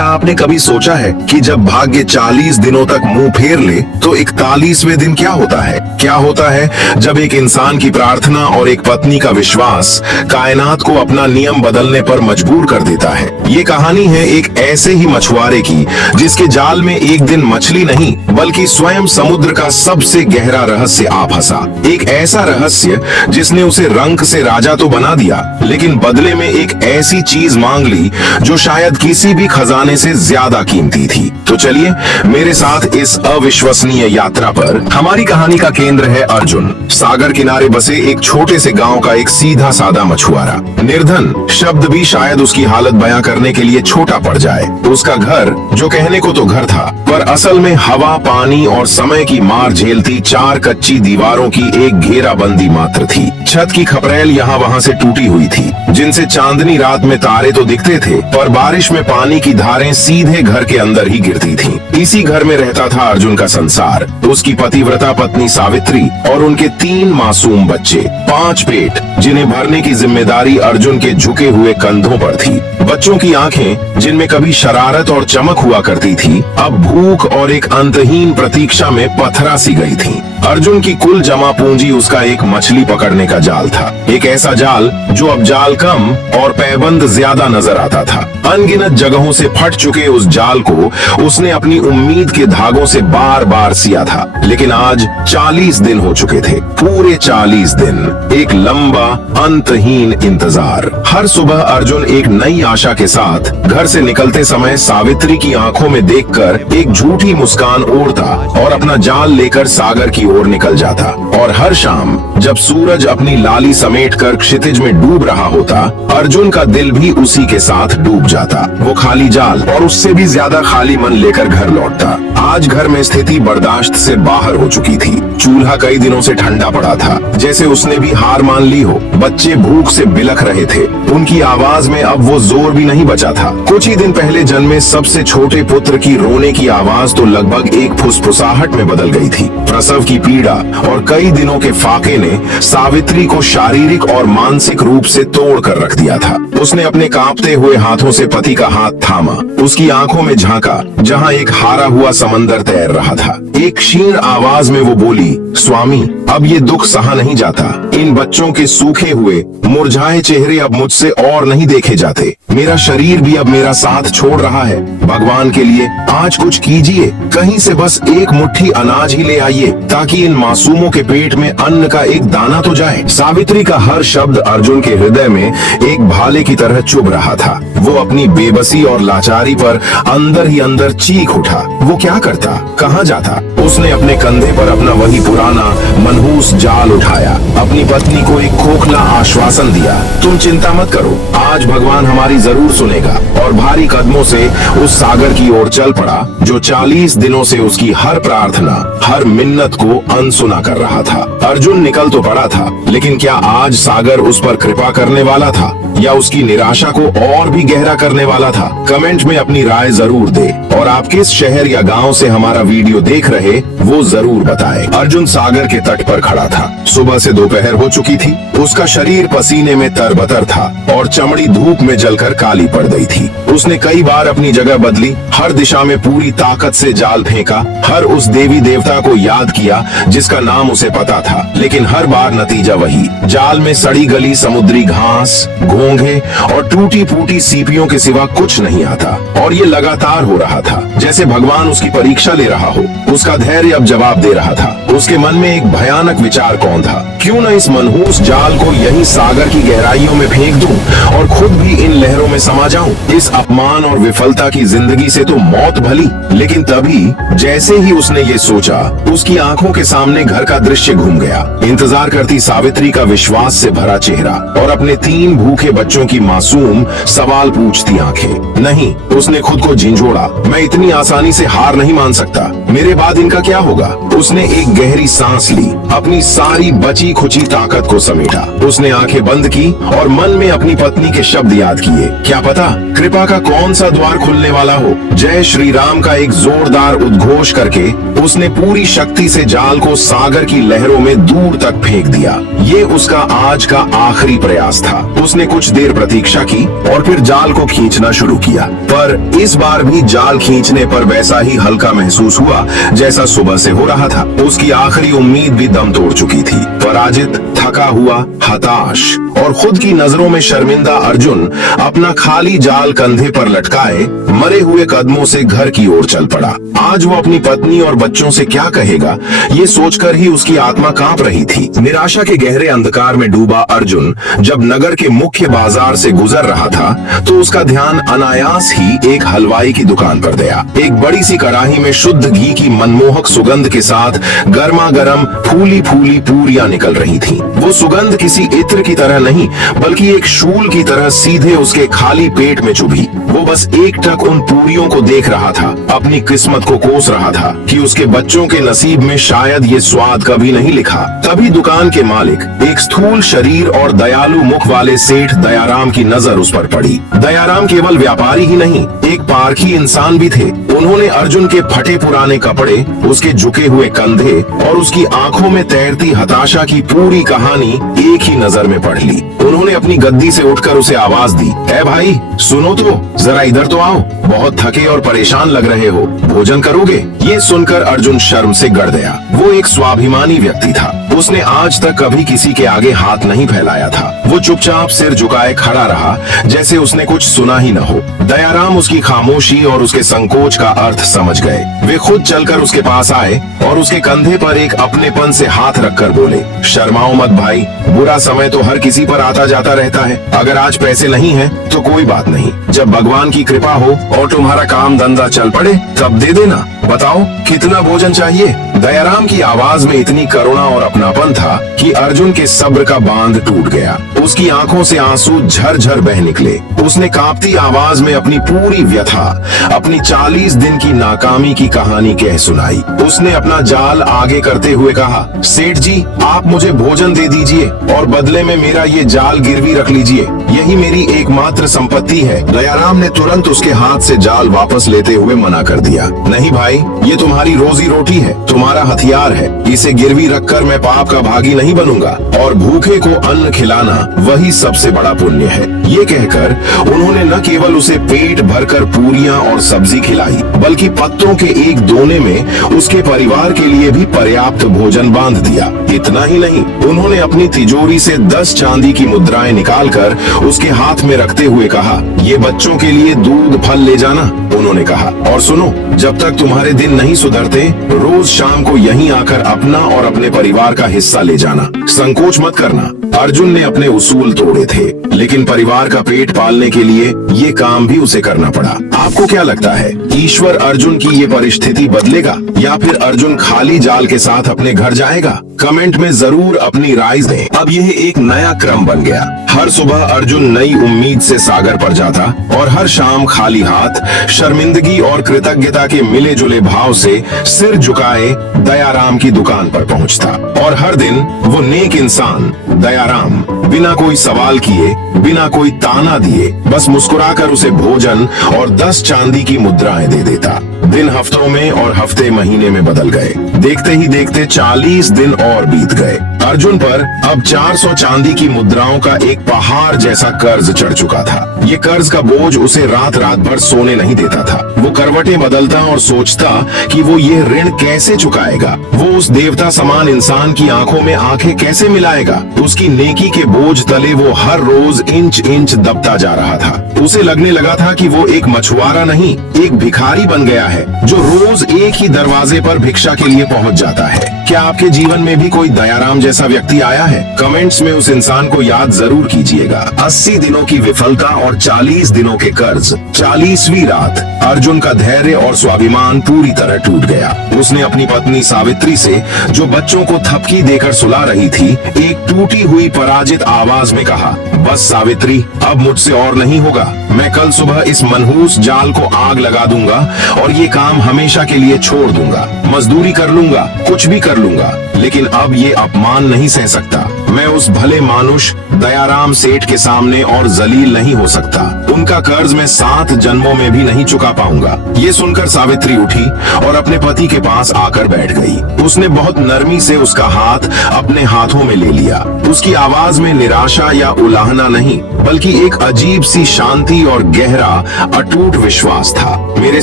क्या आपने कभी सोचा है कि जब भाग्य 40 दिनों तक मुंह फेर ले तो 41वें दिन क्या होता है? क्या होता है जब एक इंसान की प्रार्थना और एक पत्नी का विश्वास कायनात को अपना नियम बदलने पर मजबूर कर देता है। ये कहानी है एक ऐसे ही मछुआरे की जिसके जाल में एक दिन मछली नहीं बल्कि स्वयं समुद्र का सबसे गहरा रहस्य आ फंसा। एक ऐसा रहस्य जिसने उसे रंक से राजा तो बना दिया, लेकिन बदले में एक ऐसी चीज मांग ली जो शायद किसी भी खजाने से ज्यादा कीमती थी। तो चलिए मेरे साथ इस अविश्वसनीय यात्रा पर। हमारी कहानी का केंद्र है अर्जुन, सागर किनारे बसे एक छोटे से गांव का एक सीधा सादा मछुआरा। निर्धन शब्द भी शायद उसकी हालत बयां करने के लिए छोटा पड़ जाए। उसका घर, जो कहने को तो घर था, पर असल में हवा, पानी और समय की मार झेलती 4 कच्ची दीवारों की एक घेराबंदी मात्र थी। छत की खपरेल यहाँ वहाँ से टूटी हुई थी, जिनसे चांदनी रात में तारे तो दिखते थे, पर बारिश में पानी की धारें सीधे घर के अंदर ही गिरती थीं। इसी घर में रहता था अर्जुन का संसार, उसकी पतिव्रता पत्नी सावित्री और उनके 3 मासूम बच्चे, 5 पेट जिन्हें भरने की जिम्मेदारी अर्जुन के झुके हुए कंधों पर थी। बच्चों की आंखें, जिनमें कभी शरारत और चमक हुआ करती थी, अब भूख और एक अंतहीन प्रतीक्षा में पथरा सी गई थीं। अर्जुन की कुल जमा पूंजी उसका एक मछली पकड़ने का जाल था, एक ऐसा जाल जो अब जाल कम और पैबंद ज्यादा नजर आता था। अनगिनत जगहों से फट चुके उस जाल को उसने अपनी उम्मीद के धागों से बार बार सिया था, लेकिन आज 40 दिन हो चुके थे, पूरे 40 दिन, एक लंबा अंतहीन इंतजार। हर सुबह अर्जुन एक नई आशा के साथ घर से निकलते समय सावित्री की आंखों में देखकर एक झूठी मुस्कान ओढ़ता और अपना जाल लेकर सागर की ओर निकल जाता। और हर शाम जब सूरज अपनी लाली समेटकर क्षितिज में डूब रहा होता, अर्जुन का दिल भी उसी के साथ डूब जाता। वो खाली जाल और उससे भी ज्यादा खाली मन लेकर घर लौटता। आज घर में स्थिति बर्दाश्त से बाहर हो चुकी थी। चूल्हा कई दिनों से ठंडा पड़ा था, जैसे उसने भी हार मान ली हो। बच्चे भूख से बिलख रहे थे, उनकी आवाज में अब वो जोर भी नहीं बचा था। कुछ ही दिन पहले जन्मे सबसे छोटे पुत्र की रोने की आवाज तो लगभग एक फुसफुसाहट में बदल गई थी। प्रसव की पीड़ा और कई दिनों के फाके ने सावित्री को शारीरिक और मानसिक रूप से तोड़ कर रख दिया था। उसने अपने कांपते हुए हाथों से पति का हाथ थामा, उसकी आंखों में झांका जहां एक हारा हुआ समंदर तैर रहा था। एक क्षीण आवाज में वो बोली, स्वामी, अब ये दुख सहा नहीं जाता। इन बच्चों के सूखे हुए मुरझाए चेहरे अब मुझसे और नहीं देखे जाते। मेरा शरीर भी अब मेरा साथ छोड़ रहा है। भगवान के लिए आज कुछ कीजिए, कहीं से बस एक मुट्ठी अनाज ही ले आइए ताकि इन मासूमों के पेट में अन्न का एक दाना तो जाए। सावित्री का हर शब्द अर्जुन के हृदय में एक भाले की तरह चुभ रहा था। वो अपनी बेबसी और लाचारी पर अंदर ही अंदर चीख उठा। वो क्या करता, कहाँ जाता? उसने अपने कंधे पर अपना वही पुराना मनहूस जाल उठाया, अपनी पत्नी को एक खोखला आश्वासन दिया, तुम चिंता मत करो, आज भगवान हमारी जरूर सुनेगा। और भारी कदमों से उस सागर की ओर चल पड़ा जो 40 दिनों से उसकी हर प्रार्थना, हर मिन्नत को अनसुना कर रहा था। अर्जुन निकल तो पड़ा था, लेकिन क्या आज सागर उस पर कृपा करने वाला था या उसकी निराशा को और भी गहरा करने वाला था? कमेंट में अपनी राय जरूर दे और आप किस शहर या गांव से हमारा वीडियो देख रहे वो जरूर बताएं। अर्जुन सागर के तट पर खड़ा था। सुबह से दोपहर हो चुकी थी। उसका शरीर पसीने में तरबतर था और चमड़ी धूप में जलकर काली पड़ गई थी। उसने कई बार अपनी जगह बदली, हर दिशा में पूरी ताकत से जाल फेंका, हर उस देवी देवता को याद किया जिसका नाम उसे पता था, लेकिन हर बार नतीजा वही। जाल में सड़ी गली समुद्री घास, घोंघे और टूटी फूटी सीपियों के सिवा कुछ नहीं आता। और ये लगातार हो रहा था, जैसे भगवान उसकी परीक्षा ले रहा हो। उसका धैर्य अब जवाब दे रहा था। उसके मन में एक भयानक विचार कौन था, क्यों न इस मनहूस जाल को यही सागर की गहराइयों में फेंक दूं और खुद भी इन लहरों में समा जाऊं। इस अपमान और विफलता की जिंदगी से तो मौत भली। लेकिन तभी जैसे ही उसने ये सोचा, उसकी आंखों के सामने घर का दृश्य घूम गया। इंतजार करती सावित्री का विश्वास से भरा चेहरा और अपने 3 भूखे बच्चों की मासूम सवाल पूछती आंखें। नहीं, उसने खुद को झिंझोड़ा, मैं इतनी आसानी से हार नहीं मान सकता। मेरे बाद इनका क्या होगा? उसने एक गहरी सांस ली, अपनी सारी बची खुची ताकत को समेटा। उसने आंखें बंद की और मन में अपनी पत्नी के शब्द याद किए। क्या पता कृपा का कौन सा द्वार खुलने वाला हो। जय श्री राम का एक जोरदार उद्घोष करके उसने पूरी शक्ति से जाल को सागर की लहरों में दूर तक फेंक दिया। ये उसका आज का आखिरी प्रयास था। उसने कुछ देर प्रतीक्षा की और फिर जाल को खींचना शुरू किया, पर इस बार भी जाल खींचने पर वैसा ही हल्का महसूस हुआ जैसा सुबह से हो रहा था। उसकी आखिरी उम्मीद भी दम तोड़ चुकी थी। पराजित, थका हुआ, हताश और खुद की नजरों में शर्मिंदा अर्जुन अपना खाली जाल कंधे पर लटकाए मरे हुए कदमों से घर की ओर चल पड़ा। आज वो अपनी पत्नी और बच्चों से क्या कहेगा, ये सोचकर ही उसकी आत्मा कांप रही थी। निराशा के गहरे अंधकार में डूबा अर्जुन जब नगर के मुख्य बाजार से गुजर रहा था तो उसका ध्यान अनायास ही एक हलवाई की दुकान पर गया। एक बड़ी सी कढ़ाई में शुद्ध घी की मनमोहक सुगंध के साथ गर्मा गर्म फूली फूली पूरियां निकल रही थीं। वो सुगंध किसी इत्र की तरह नहीं बल्कि एक शूल की तरह सीधे उसके खाली पेट में चुभी। वो बस एकटक उन पूरियों को देख रहा था, अपनी किस्मत को कोस रहा था कि उसके बच्चों के नसीब में शायद ये स्वाद कभी नहीं लिखा। तभी दुकान के मालिक, एक स्थूल शरीर और दयालु मुख वाले सेठ दयाराम की नजर उस पर पड़ी। दयाराम केवल व्यापारी ही नहीं, एक पारखी इंसान भी थे। उन्होंने अर्जुन के फटे पुराने कपड़े, उसके झुके हुए कंधे और उसकी आंखों में तैरती हताशा की पूरी कहानी एक ही नजर में पढ़ ली। उन्होंने अपनी गद्दी से उठकर उसे आवाज दी, ऐ भाई सुनो तो, जरा इधर तो आओ, बहुत थके और परेशान लग रहे हो, भोजन करोगे? ये सुनकर अर्जुन शर्म से गड़ गया। वो एक स्वाभिमानी व्यक्ति था। उसने आज तक कभी किसी के आगे हाथ नहीं फैलाया था। वो चुपचाप सिर झुकाए खड़ा रहा जैसे उसने कुछ सुना ही न हो। दयाराम उसकी खामोशी और उसके संकोच का अर्थ समझ गए। वे खुद चलकर उसके पास आए और उसके कंधे पर एक अपनेपन से हाथ रखकर बोले, शर्माओ मत भाई, बुरा समय तो हर किसी पर आता जाता रहता है। अगर आज पैसे नहीं है तो कोई बात नहीं, जब भगवान की कृपा हो और तुम्हारा काम धंधा चल पड़े तब दे देना। बताओ कितना भोजन चाहिए? दयाराम की आवाज में इतनी करुणा और अपनापन था कि अर्जुन के सब्र का बांध टूट गया। उसकी आंखों से आंसू झरझर बह निकले। उसने कांपती आवाज में अपनी पूरी व्यथा, अपनी 40 दिन की नाकामी की कहानी कह सुनाई। उसने अपना जाल आगे करते हुए कहा, सेठ जी आप मुझे भोजन दे दीजिए और बदले में मेरा ये जाल गिरवी रख लीजिए, यही मेरी एकमात्र संपत्ति है। दयाराम ने तुरंत उसके हाथ से जाल वापस लेते हुए मना कर दिया, नहीं भाई, ये तुम्हारी रोजी रोटी है, तुम्हारा हथियार है, इसे गिरवी रखकर मैं पाप का भागी नहीं बनूंगा, और भूखे को अन्न खिलाना वही सबसे बड़ा पुण्य है। ये कहकर उन्होंने न केवल उसे पेट भरकर पूरियां और सब्जी खिलाई बल्कि पत्तों के एक दोने में उसके परिवार के लिए भी पर्याप्त भोजन बांध दिया। इतना ही नहीं, उन्होंने अपनी तिजोरी से 10 चांदी की मुद्राएं निकालकर उसके हाथ में रखते हुए कहा, ये बच्चों के लिए दूध फल ले जाना। उन्होंने कहा, और सुनो, जब तक तुम्हारे दिन नहीं सुधरते रोज शाम को यहीं आकर अपना और अपने परिवार का हिस्सा ले जाना, संकोच मत करना। अर्जुन ने अपने उसूल तोड़े थे लेकिन परिवार का पेट पालने के लिए ये काम भी उसे करना पड़ा। आपको क्या लगता है, ईश्वर अर्जुन की ये परिस्थिति बदलेगा या फिर अर्जुन खाली जाल के साथ अपने घर जाएगा? कमेंट में जरूर अपनी राय दें। अब यह एक नया क्रम बन गया। हर सुबह अर्जुन नई उम्मीद से सागर पर जाता और हर शाम खाली हाथ, शर्मिंदगी और कृतज्ञता के मिले जुले भाव से सिर झुकाए दयाराम की दुकान पर पहुंचता। और हर दिन वो नेक इंसान दयाराम बिना कोई सवाल किए, बिना कोई ताना दिए, बस मुस्कुराकर उसे भोजन और 10 चांदी की मुद्राएं दे देता। दिन हफ्तों में और हफ्ते महीने में बदल गए। देखते ही देखते 40 दिन और बीत गए। अर्जुन पर अब 400 चांदी की मुद्राओं का एक पहाड़ जैसा कर्ज चढ़ चुका था। ये कर्ज का बोझ उसे रात रात भर सोने नहीं देता था। वो करवटें बदलता और सोचता कि वो ये ऋण कैसे चुकाएगा। वो उस देवता समान इंसान की आंखों में आंखें कैसे मिलाएगा। उसकी नेकी के बोझ तले वो हर रोज इंच इंच दबता जा रहा था। उसे लगने लगा था कि वो एक मछुआरा नहीं, एक भिखारी बन गया है जो रोज एक ही दरवाजे पर भिक्षा के लिए पहुंच जाता है। क्या आपके जीवन में भी कोई दयाराम जैसा व्यक्ति आया है? कमेंट्स में उस इंसान को याद जरूर कीजिएगा। 80 दिनों की विफलता और 40 दिनों के कर्ज। 40वीं रात अर्जुन का धैर्य और स्वाभिमान पूरी तरह टूट गया। उसने अपनी पत्नी सावित्री से, जो बच्चों को थपकी देकर सुला रही थी, एक टूटी हुई पराजित आवाज में कहा, बस सावित्री, अब मुझसे और नहीं होगा। मैं कल सुबह इस मनहूस जाल को आग लगा दूंगा और ये काम हमेशा के लिए छोड़ दूंगा। मजदूरी कर लूंगा, कुछ भी कर लूंगा, लेकिन अब ये अपमान नहीं सह सकता। मैं उस भले मानुष दयाराम सेठ के सामने और जलील नहीं हो सकता। उनका कर्ज मैं 7 जन्मों में भी नहीं चुका पाऊंगा। ये सुनकर सावित्री उठी और अपने पति के पास आकर बैठ गई। उसने बहुत नरमी से उसका हाथ अपने हाथों में ले लिया। उसकी आवाज में निराशा या उलाहना नहीं, बल्कि एक अजीब सी शांति और गहरा अटूट विश्वास था। मेरे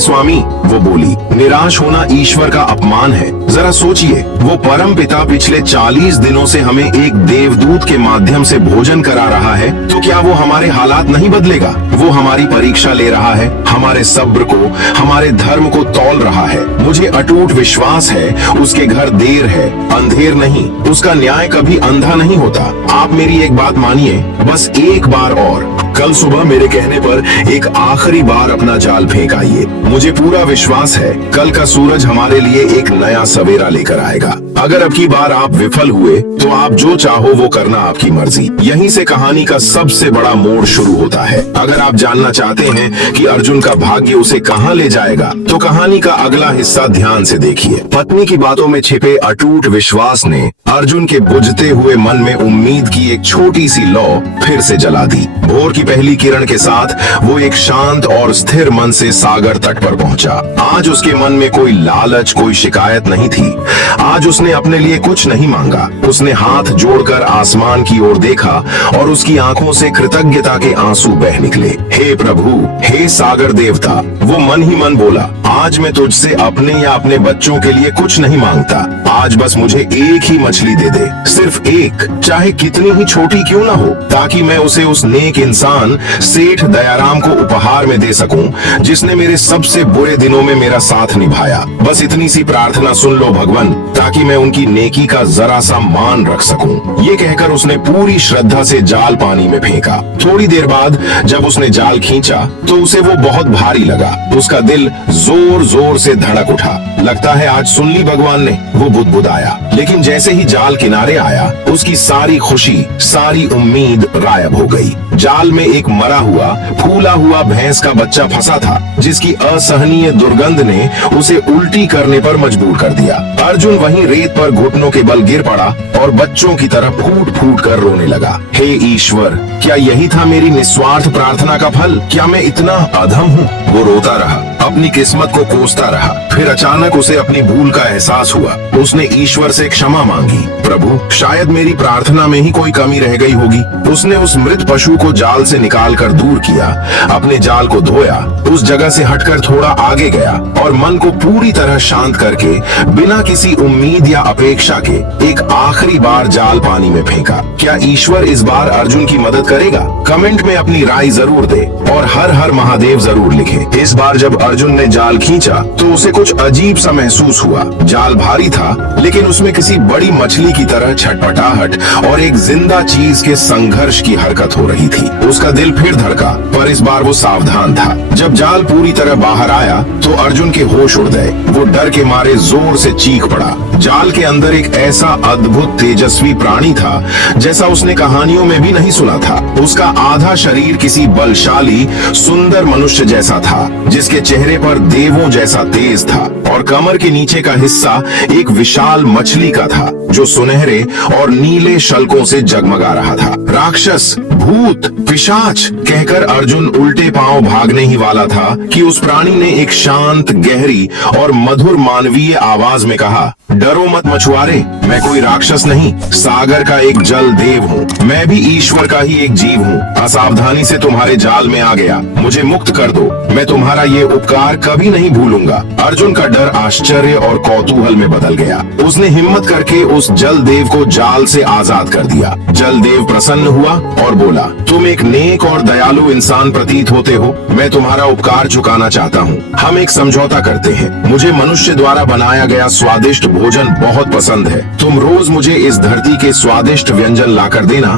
स्वामी, वो बोली, निराश होना ईश्वर का अपमान है। जरा सोचिए, वो परम पिता पिछले 40 दिनों से हमें एक देवदूत के माध्यम से भोजन करा रहा है, तो क्या वो हमारे हालात नहीं बदलेगा? वो हमारी परीक्षा ले रहा है, हमारे सब्र को, हमारे धर्म को तौल रहा है। मुझे अटूट विश्वास है उसके घर देर है, अंधेर नहीं। उसका न्याय कभी अंधा नहीं होता। आप मेरी एक बात मानिए, बस एक बार और। कल सुबह मेरे कहने पर एक आखिरी बार अपना जाल फेंक आइए। मुझे पूरा विश्वास है कल का सूरज हमारे लिए एक नया सवेरा लेकर आएगा। अगर अब की बार आप विफल हुए तो आप जो चाहो वो करना आपकी मर्जी। यहीं से कहानी का सबसे बड़ा मोड़ शुरू होता है। अगर आप जानना चाहते हैं कि अर्जुन का भाग्य उसे कहां ले जाएगा, तो कहानी का अगला हिस्सा ध्यान से देखिए। पत्नी की बातों में छिपे अटूट विश्वास ने अर्जुन के बुझते हुए मन में उम्मीद की एक छोटी सी लौ फिर से जला दी। भोर की पहली किरण के साथ वो एक शांत और स्थिर मन से सागर तट पर पहुंचा। आज उसके मन में कोई लालच, कोई शिकायत नहीं थी। आज उसने अपने लिए कुछ नहीं मांगा। उसने हाथ जोड़कर आसमान की ओर देखा और उसकी आंखों से कृतज्ञता के आंसू बह निकले। हे प्रभु, हे सागर देवता, वो मन ही मन बोला, आज मैं तुझसे अपने या अपने बच्चों के लिए कुछ नहीं मांगता। आज बस मुझे एक ही मछली दे दे, सिर्फ एक, चाहे कितनी ही छोटी क्यों ना हो, ताकि मैं उसे उस नेक इंसान सेठ दयाराम को उपहार में दे सकूं, जिसने मेरे सबसे बुरे दिनों में मेरा साथ निभाया। बस इतनी सी प्रार्थना सुन लो भगवान, ताकि मैं उनकी नेकी का जरा सा मान रख सकूं। ये कहकर उसने पूरी श्रद्धा से जाल पानी में फेंका। थोड़ी देर बाद जब उसने जाल खींचा तो उसे वो बहुत भारी लगा। उसका दिल जोर जोर से धड़क उठा। लगता है आज सुन ली भगवान ने, वो बुदबुदाया। लेकिन जैसे ही जाल किनारे आया, उसकी सारी खुशी, सारी उम्मीद गायब हो गई। जाल में एक मरा हुआ, फूला हुआ भैंस का बच्चा फंसा था, जिसकी असहनीय दुर्गंध ने उसे उल्टी करने पर मजबूर कर दिया। अर्जुन वहीं रेत पर घुटनों के बल गिर पड़ा और बच्चों की तरह फूट फूट कर रोने लगा। हे ईश्वर, क्या यही था मेरी निस्वार्थ प्रार्थना का फल? क्या मैं इतना अधम हूँ? वो रोता रहा, अपनी किस्मत को कोसता रहा। फिर अचानक उसे अपनी भूल का एहसास हुआ। उसने ईश्वर से क्षमा मांगी। प्रभु, शायद मेरी प्रार्थना में ही कोई कमी रह गई होगी। उसने उस मृत पशु को जाल से निकालकर दूर किया, अपने जाल को धोया, उस जगह से हटकर थोड़ा आगे गया और मन को पूरी तरह शांत करके बिना किसी उम्मीद या अपेक्षा के एक आखिरी बार जाल पानी में फेंका। क्या ईश्वर इस बार अर्जुन की मदद करेगा? कमेंट में अपनी राय जरूर दे और हर हर महादेव जरूर लिखे। इस बार जब अर्जुन ने जाल खींचा तो उसे कुछ अजीब सा महसूस हुआ। जाल भारी था, लेकिन उसमें किसी बड़ी मछली की तरह छटपटाहट और एक जिंदा चीज के संघर्ष की हरकत हो रही थी। उसका दिल फिर धड़का, पर इस बार वो सावधान था। जब जाल पूरी तरह बाहर आया तो अर्जुन के होश उड़ गए। वो डर के मारे जोर से चीख पड़ा। जाल के अंदर एक ऐसा अद्भुत तेजस्वी प्राणी था जैसा उसने कहानियों में भी नहीं सुना था। उसका आधा शरीर किसी बलशाली सुंदर मनुष्य जैसा था, जिसके चेहरे पर देवों जैसा तेज था, और कमर के नीचे का हिस्सा एक विशाल मछली का था जो सुनहरे और नीले शल्कों से जगमगा रहा था। राक्षस, भूत, पिशाच कहकर अर्जुन उल्टे पांव भागने ही वाला था कि उस प्राणी ने एक शांत, गहरी और मधुर मानवीय आवाज में कहा, डरो मत मछुआरे, मैं कोई राक्षस नहीं, सागर का एक जल देव हूँ। मैं भी ईश्वर का ही एक जीव हूँ। असावधानी से तुम्हारे जाल में आ गया, मुझे मुक्त कर दो। मैं तुम्हारा ये उपकार कभी नहीं भूलूंगा। अर्जुन का डर आश्चर्य और कौतूहल में बदल गया। उसने हिम्मत करके उस जल देव को जाल से आजाद कर दिया। जल देव प्रसन्न हुआ और बोला, तुम एक नेक और दयालु इंसान प्रतीत होते हो। मैं तुम्हारा उपकार चुकाना चाहता हूँ। हम एक समझौता करते हैं। मुझे मनुष्य द्वारा बनाया गया स्वादिष्ट भोजन बहुत पसंद है। तुम रोज मुझे इस धरती के स्वादिष्ट व्यंजन लाकर देना,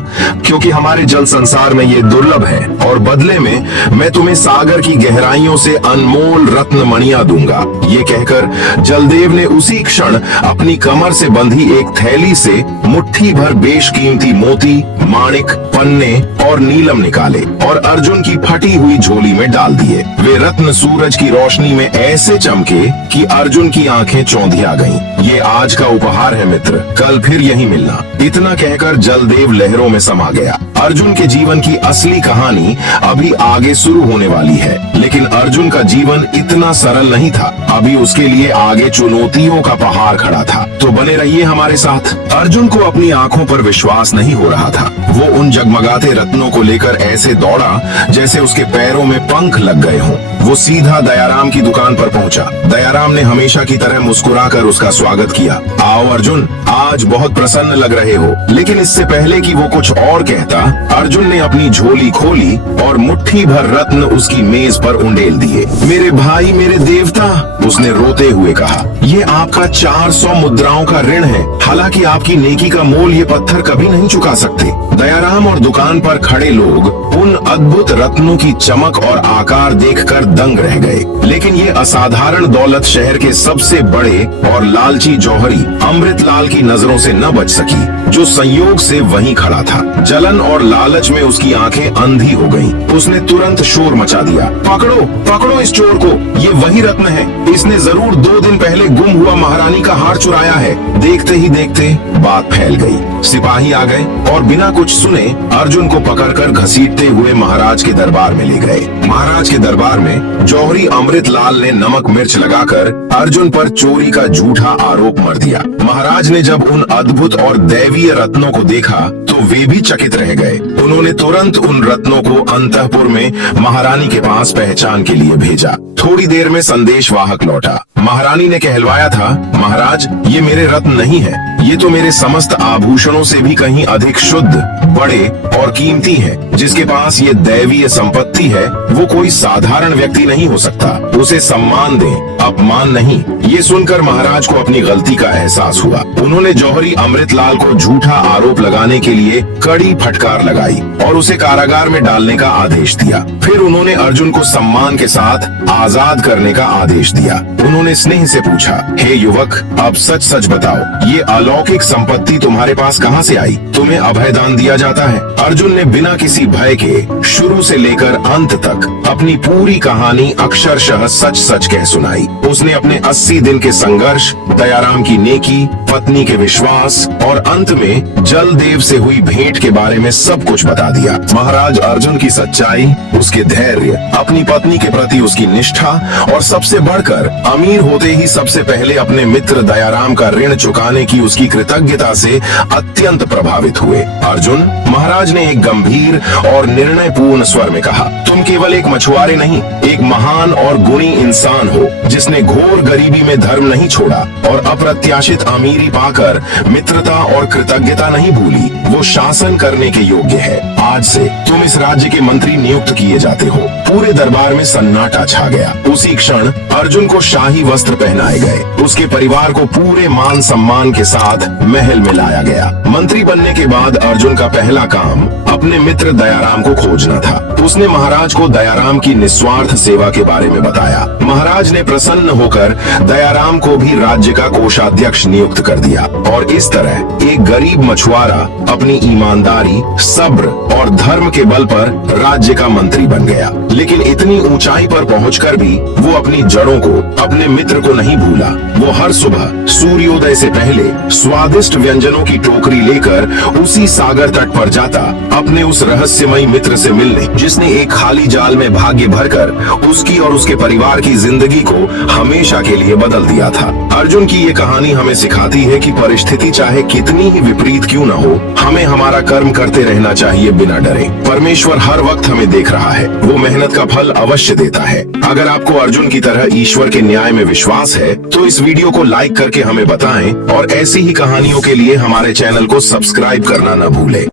क्योंकि हमारे जल संसार में ये दुर्लभ है, और बदले में मैं तुम्हें सागर की गहराइयों से अनमोल रत्न मणियां दूंगा। ये कहकर जलदेव ने उसी क्षण अपनी कमर से बंधी एक थैली से मुट्ठी भर बेशकीमती मोती, माणिक, पन्ने और नीलम निकाले और अर्जुन की फटी हुई झोली में डाल दिए। वे रत्न सूरज की रोशनी में ऐसे चमके कि अर्जुन की आंखें चौंधिया गईं। ये आज का उपहार है मित्र, कल फिर यही मिलना। इतना कहकर जलदेव लहरों में समा गया। अर्जुन के जीवन की असली कहानी अभी आगे शुरू होने वाली है, लेकिन अर्जुन का जीवन इतना सरल नहीं था। अभी उसके लिए आगे चुनौतियों का पहाड़ खड़ा था। तो बने रहिए हमारे साथ। अर्जुन को अपनी आंखों पर विश्वास नहीं हो रहा था। वो उन जगमगाते रत्नों को लेकर ऐसे दौड़ा जैसे उसके पैरों में पंख लग गए हों। वो सीधा दयाराम की दुकान पर पहुंचा। दयाराम ने हमेशा की तरह मुस्कुराकर उसका स्वागत किया। आओ अर्जुन, आज बहुत प्रसन्न लग रहे हो। लेकिन इससे पहले कि वो कुछ और कहता, अर्जुन ने अपनी झोली खोली और मुट्ठी भर रत्न उसकी मेज पर उंडेल दिए। मेरे भाई, मेरे देवता, उसने रोते हुए कहा, ये आपका 400 मुद्राओं का ऋण है। हालांकि आपकी नेकी का मोल ये पत्थर कभी नहीं चुका सकते। दयाराम और दुकान पर खड़े लोग उन अद्भुत रत्नों की चमक और आकार देखकर दंग रह गए। लेकिन ये असाधारण दौलत शहर के सबसे बड़े और लालची जौहरी अमृतलाल की नजरों से न बच सकी, जो संयोग से वहीं खड़ा था। जलन और लालच में उसकी आंखें अंधी हो गईं। उसने तुरंत शोर मचा दिया, पकड़ो, पकड़ो इस चोर को, ये वही रत्न है। इसने जरूर 2 दिन पहले गुम हुआ महारानी का हार चुराया है। देखते ही देखते बात फैल गई। सिपाही आ गए और बिना कुछ सुने अर्जुन को पकड़कर घसीटते हुए महाराज के दरबार में ले गए। महाराज के दरबार में जौहरी अमृतलाल ने नमक मिर्च लगाकर अर्जुन पर चोरी का झूठा आरोप मर दिया। महाराज ने जब उन अद्भुत और दैवीय रत्नों को देखा तो वे भी चकित रह गए। उन्होंने तुरंत उन रत्नों को अंतःपुर में महारानी के पास पहचान के लिए भेजा। थोड़ी देर में संदेश वाहक लौटा। महारानी ने कहलवाया था, महाराज, ये मेरे रत्न नहीं है, ये तो मेरे समस्त आभूषणों से भी कहीं अधिक शुद्ध, बड़े और कीमती है। जिसके पास ये दैवीय संपत्ति है वो कोई साधारण व्यक्ति नहीं हो सकता। उसे सम्मान दें, अपमान नहीं। ये सुनकर महाराज को अपनी गलती का एहसास हुआ। उन्होंने जौहरी अमृतलाल को झूठा आरोप लगाने के लिए कड़ी फटकार लगाई और उसे कारागार में डालने का आदेश दिया। फिर उन्होंने अर्जुन को सम्मान के साथ आजाद करने का आदेश दिया। उन्होंने स्नेह से पूछा, हे युवक, अब सच सच बताओ, ये अलौकिक संपत्ति तुम्हारे पास कहाँ से आई? तुम्हें अभयदान दिया जाता है? अर्जुन ने बिना किसी भय के शुरू से लेकर अंत तक अपनी पूरी कहानी अक्षरशः सच सच कह सुनाई। उसने अपने 80 दिन के संघर्ष, दयाराम की नेकी, पत्नी के विश्वास और अंत में जलदेव से हुई भेंट के बारे में सब कुछ बता दिया। महाराज अर्जुन की सच्चाई, उसके धैर्य, अपनी पत्नी के प्रति उसकी निष्ठा और सबसे बढ़कर अमीर होते ही सबसे पहले अपने मित्र दयाराम का ऋण चुकाने की उसकी कृतज्ञता से अत्यंत प्रभावित हुए। अर्जुन, महाराज ने एक गंभीर और निर्णयपूर्ण स्वर में कहा, तुम केवल एक मछुआरे नहीं, एक महान और गुणी इंसान हो, जिसने घोर गरीबी में धर्म नहीं छोड़ा और अप्रत्याशित अमीरी पाकर मित्रता और कृतज्ञता नहीं भूली। वो शासन करने के योग्य है। आज से तुम इस राज्य के मंत्री नियुक्त किए जाते हो। पूरे दरबार में सन्नाटा छा गया। उसी क्षण अर्जुन को शाही वस्त्र पहनाए गए। उसके परिवार को पूरे मान सम्मान के साथ महल में लाया गया। मंत्री बनने के बाद अर्जुन का पहला काम अपने मित्र दयाराम को खोजना था। उसने महाराज को दयाराम की निस्वार्थ सेवा के बारे में बताया। महाराज ने प्रसन्न होकर दयाराम को भी राज्य का कोषाध्यक्ष नियुक्त कर दिया और इस तरह एक गरीब मछुआरा अपनी ईमानदारी, सब्र और धर्म के बल पर राज्य का मंत्री बन गया। लेकिन इतनी ऊंचाई पर पहुंचकर भी वो अपनी जड़ों को, अपने मित्र को नहीं भूला। वो हर सुबह सूर्योदय से पहले स्वादिष्ट व्यंजनों की टोकरी लेकर उसी सागर तट पर जाता, अपने उस रहस्यमयी मित्र से मिलने, जिसने एक खाली जाल में भाग्य भरकर उसकी और उसके परिवार की जिंदगी को हमेशा के लिए बदल दिया था। अर्जुन की ये कहानी हमें सिखाती है कि परिस्थिति चाहे कितनी ही विपरीत क्यों न हो, हमें हमारा कर्म करते रहना चाहिए बिना डरे। परमेश्वर हर वक्त हमें देख रहा है, वो मेहनत का फल अवश्य देता है। अगर आपको अर्जुन की तरह ईश्वर के न्याय में विश्वास है तो इस वीडियो को लाइक करके हमें बताएं और ऐसी ही कहानियों के लिए हमारे चैनल को सब्सक्राइब करना न भूलें।